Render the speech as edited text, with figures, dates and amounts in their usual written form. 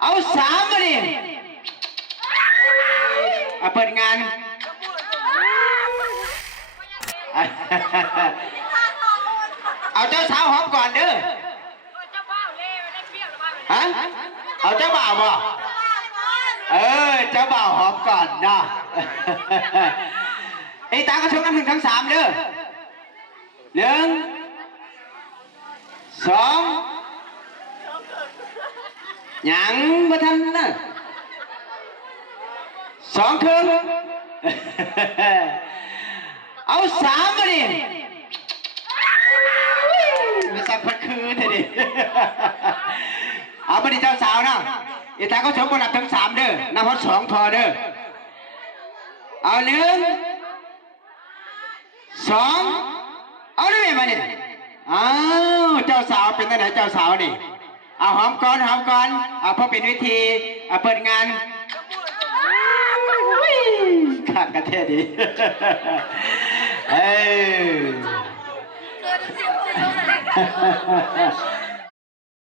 เอาสามมาดิเปิดงานเอาเจ้าสาวหอมก่อนเด้อฮะเอาเจ้าบ่าวบ่เจ้าบ่าวหอมก่อนนะไอ้ตากระชงน้ำหนึ่งทั้งสามเด้อหนึ่งสองยังมาทันนะสองครึ่งเอาสามมาดิไม่ใช่พัดคืนเลยดิเอาไปดิเจ้าสาวนะไอ้ตาก็ชมบนนับทั้งสามเด้อนับพอสองพอเด้อเอาหนึ่งสองเอาด้วยมาดิอ้าวเจ้าสาวเป็นตั้งไหนเจ้าสาวนี่เอาหอมก่อนเอาพอเป็นวิธีเปิดงานขาดกระเทศดีเอ้